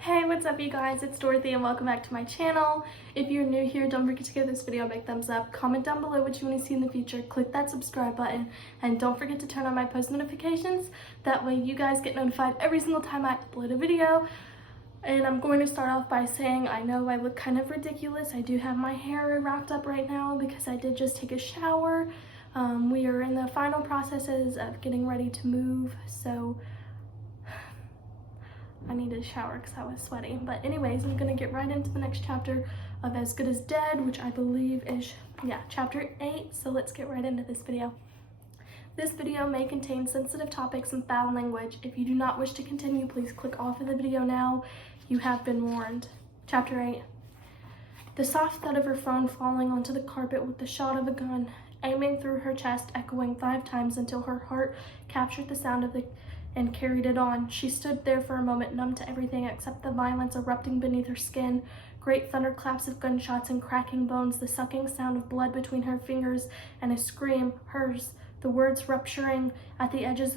Hey, what's up you guys? It's Dorothy and welcome back to my channel. If you're new here, don't forget to give this video a big thumbs up. Comment down below what you want to see in the future. Click that subscribe button and don't forget to turn on my post notifications. That way you guys get notified every single time I upload a video. And I'm going to start off by saying I know I look kind of ridiculous. I do have my hair wrapped up right now because I did just take a shower. We are in the final processes of getting ready to move, so I needed a shower because I was sweaty. But anyways, I'm gonna get right into the next chapter of As Good As Dead, which I believe is, chapter 8. So let's get right into this video. This video may contain sensitive topics and foul language. If you do not wish to continue, please click off of the video now. You have been warned. Chapter 8. The soft thud of her phone falling onto the carpet with the shot of a gun, aiming through her chest, echoing 5 times until her heart captured the sound of it and carried it on. She stood there for a moment, numb to everything except the violence erupting beneath her skin. Great thunderclaps of gunshots and cracking bones, the sucking sound of blood between her fingers, and a scream, hers, the words rupturing at the edges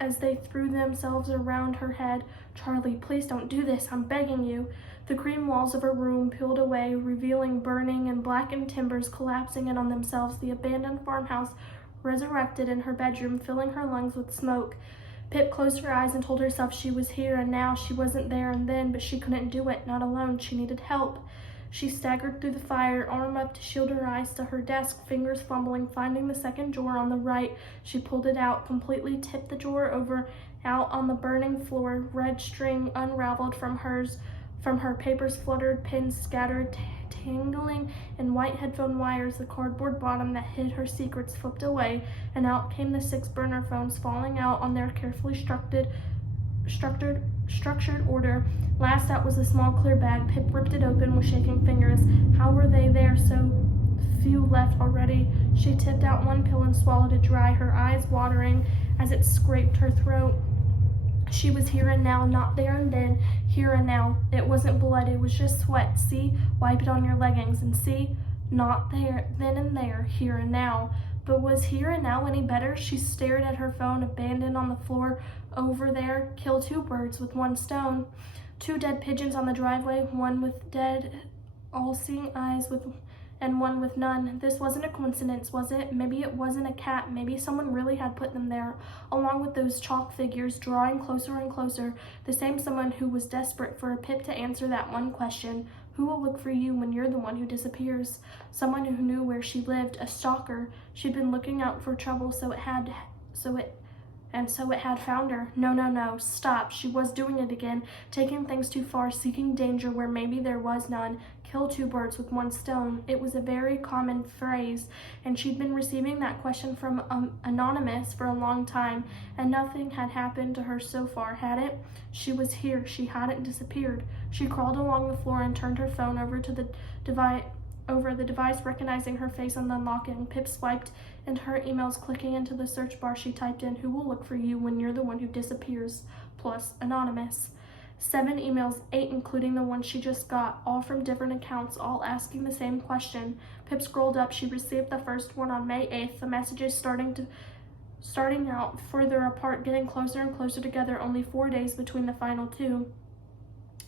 as they threw themselves around her head. "Charlie, please don't do this, I'm begging you." The green walls of her room peeled away, revealing burning and blackened timbers collapsing in on themselves. The abandoned farmhouse resurrected in her bedroom, filling her lungs with smoke. Pip closed her eyes and told herself she was here and now. She wasn't there and then, but she couldn't do it, not alone. She needed help. She staggered through the fire, arm up to shield her eyes, to her desk, fingers fumbling, finding the second drawer on the right. She pulled it out, completely tipped the drawer over, out on the burning floor. Red string unraveled from her, papers fluttered, pins scattered, tangling in white headphone wires. The cardboard bottom that hid her secrets flipped away, and out came the 6 burner phones, falling out on their carefully structured order. Last out was a small clear bag. Pip ripped it open with shaking fingers. How were they there, so few left already? She tipped out one pill and swallowed it dry, her eyes watering as it scraped her throat. She was here and now, not there and then, here and now. It wasn't blood, it was just sweat. See? Wipe it on your leggings. And see? Not there, then and there, here and now. But was here and now any better? She stared at her phone, abandoned on the floor over there. Kill 2 birds with 1 stone. 2 dead pigeons on the driveway, one with dead, all-seeing eyes and one with none. This wasn't a coincidence, was it? Maybe it wasn't a cat. Maybe someone really had put them there, along with those chalk figures, drawing closer and closer. The same someone who was desperate for a Pip to answer that one question. Who will look for you when you're the one who disappears? Someone who knew where she lived, a stalker. She'd been looking out for trouble, so it had found her. No, stop. She was doing it again, taking things too far, seeking danger where maybe there was none. Kill 2 birds with 1 stone. It was a very common phrase, and she'd been receiving that question from Anonymous for a long time, and nothing had happened to her so far, had it? She was here. She hadn't disappeared. She crawled along the floor and turned her phone over to the device, recognizing her face and unlocking. Pip swiped into her emails, clicking into the search bar. She typed in, "Who will look for you when you're the one who disappears?" plus Anonymous. 7 emails, 8 including the one she just got, all from different accounts, all asking the same question. Pip scrolled up. She received the first one on May 8th. The messages starting out further apart, getting closer and closer together, only 4 days between the final 2.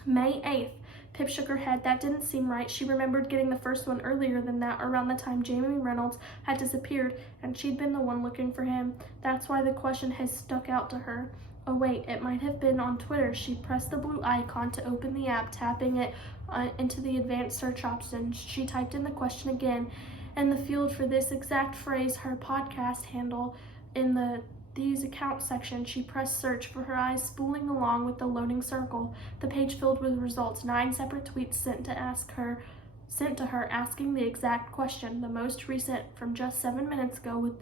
May 8th. Pip shook her head. That didn't seem right. She remembered getting the first one earlier than that, around the time Jamie Reynolds had disappeared, and she'd been the one looking for him. That's why the question has stuck out to her. Oh wait, it might have been on Twitter. She pressed the blue icon to open the app, tapping it into the advanced search option. She typed in the question again. In the field for this exact phrase, her podcast handle, in the These account section, she pressed search, for her eyes spooling along with the loading circle. The page filled with results, 9 separate tweets sent to her asking the exact question. The most recent, from just 7 minutes ago, with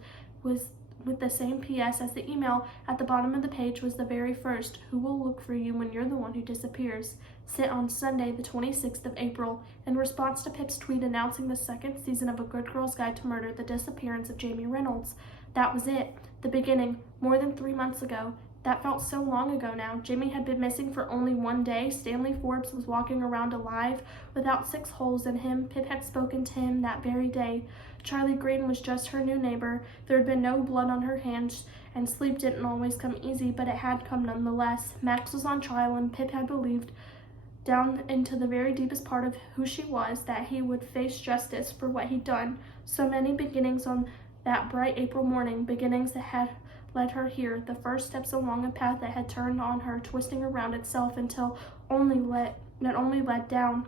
the same PS as the email at the bottom of the page, was the very first. Who will look for you when you're the one who disappears? Sent on Sunday, the 26th of April, in response to Pip's tweet announcing the 2nd season of A Good Girl's Guide to Murder, the disappearance of Jamie Reynolds. That was it. The beginning, more than 3 months ago. That felt so long ago now. Jamie had been missing for only one day. Stanley Forbes was walking around alive without 6 holes in him. Pip had spoken to him that very day. Charlie Green was just her new neighbor. There had been no blood on her hands, and sleep didn't always come easy, but it had come nonetheless. Max was on trial, and Pip had believed down into the very deepest part of who she was that he would face justice for what he'd done. So many beginnings on that bright April morning, beginnings that had led her here, the first steps along a path that had turned on her, twisting around itself until only led down.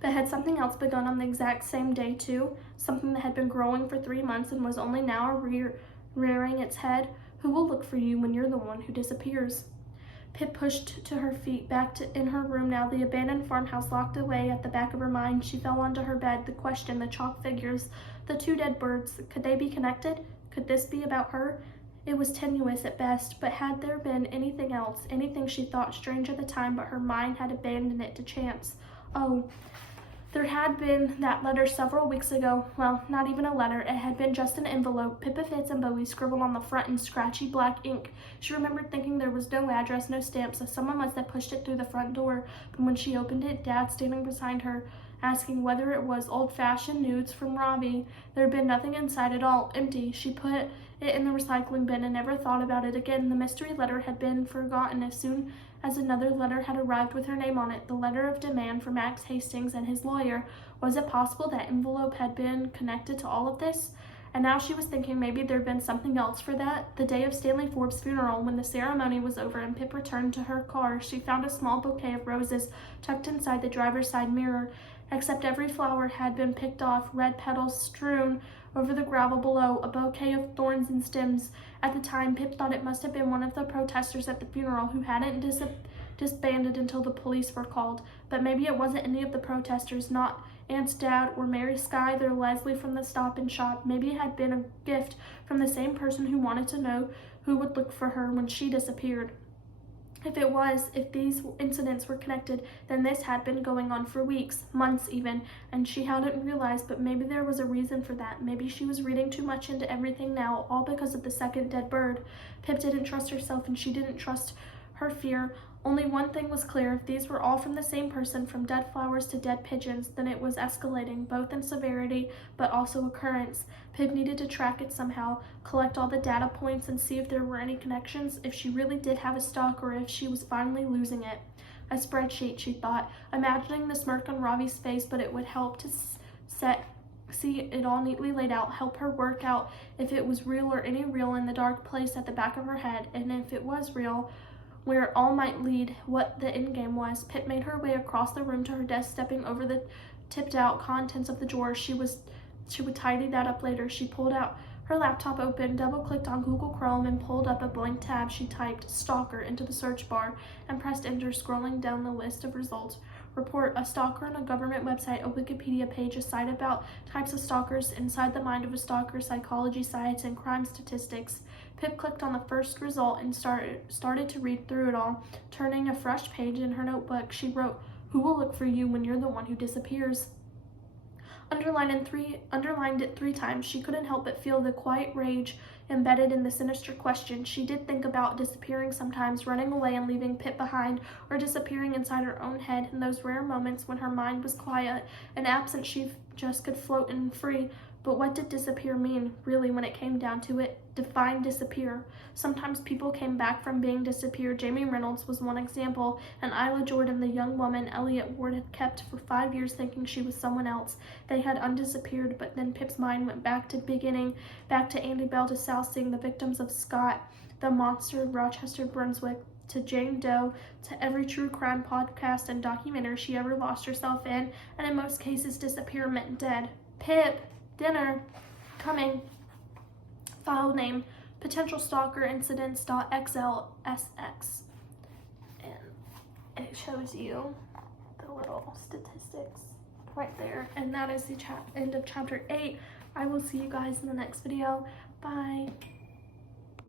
But had something else begun on the exact same day too? Something that had been growing for 3 months and was only now rearing its head? Who will look for you when you're the one who disappears? Pip pushed to her feet, in her room now, the abandoned farmhouse locked away at the back of her mind. She fell onto her bed, the question, the chalk figures, the 2 dead birds. Could they be connected? Could this be about her? It was tenuous at best, but had there been anything else, anything she thought strange at the time, but her mind had abandoned it to chance? Oh, there had been that letter several weeks ago. Well, not even a letter. It had been just an envelope. Pippa Fitz and Bowie scribbled on the front in scratchy black ink. She remembered thinking there was no address, no stamp, so someone must have pushed it through the front door. But when she opened it, Dad standing beside her, asking whether it was old-fashioned nudes from Robbie. There had been nothing inside at all, empty. She put it in the recycling bin and never thought about it again. The mystery letter had been forgotten as soon as another letter had arrived with her name on it, the letter of demand for Max Hastings and his lawyer. Was it possible that envelope had been connected to all of this? And now she was thinking maybe there'd been something else for that. The day of Stanley Forbes' funeral, when the ceremony was over and Pip returned to her car, she found a small bouquet of roses tucked inside the driver's side mirror. Except every flower had been picked off, red petals strewn over the gravel below, a bouquet of thorns and stems. At the time, Pip thought it must have been one of the protesters at the funeral who hadn't disbanded until the police were called. But maybe it wasn't any of the protesters, not Aunt's dad or Mary Skye or Leslie from the Stop and Shop. Maybe it had been a gift from the same person who wanted to know who would look for her when she disappeared. If these incidents were connected, then this had been going on for weeks, months even, and she hadn't realized, but maybe there was a reason for that. Maybe she was reading too much into everything now, all because of the second dead bird. Pip didn't trust herself, and she didn't trust her fear. Only one thing was clear: if these were all from the same person, from dead flowers to dead pigeons, then it was escalating, both in severity but also occurrence. Pip needed to track it somehow, collect all the data points and see if there were any connections, if she really did have a stalk or if she was finally losing it. A spreadsheet, she thought, imagining the smirk on Ravi's face, but it would help to see it all neatly laid out, help her work out if it was real or any real in the dark place at the back of her head, and if it was real, where it all might lead, what the endgame was. Pip made her way across the room to her desk, stepping over the tipped-out contents of the drawer. She would tidy that up later. She pulled out her laptop, opened, double-clicked on Google Chrome, and pulled up a blank tab. She typed "stalker" into the search bar and pressed enter, scrolling down the list of results. Report: a stalker on a government website, a Wikipedia page, a site about types of stalkers, inside the mind of a stalker, psychology sites, and crime statistics. Pip clicked on the first result and started to read through it all. Turning a fresh page in her notebook, she wrote, "Who will look for you when you're the one who disappears?" Underlined it 3 times. She couldn't help but feel the quiet rage embedded in the sinister question. She did think about disappearing sometimes, running away and leaving Pip behind, or disappearing inside her own head in those rare moments when her mind was quiet and absent. She just could float and free. But what did disappear mean, really, when it came down to it? Define disappear. Sometimes people came back from being disappeared. Jamie Reynolds was one example, and Isla Jordan, the young woman Elliot Ward had kept for 5 years thinking she was someone else. They had undisappeared, but then Pip's mind went back to beginning, back to Andy Bell, to South Sing, the victims of Scott, the monster of Rochester, Brunswick, to Jane Doe, to every true crime podcast and documentary she ever lost herself in, and in most cases disappear meant dead. Pip! Dinner. Coming. File name: potential stalker incidents.xlsx. And it shows you the little statistics right there. And that is the end of chapter 8. I will see you guys in the next video. Bye.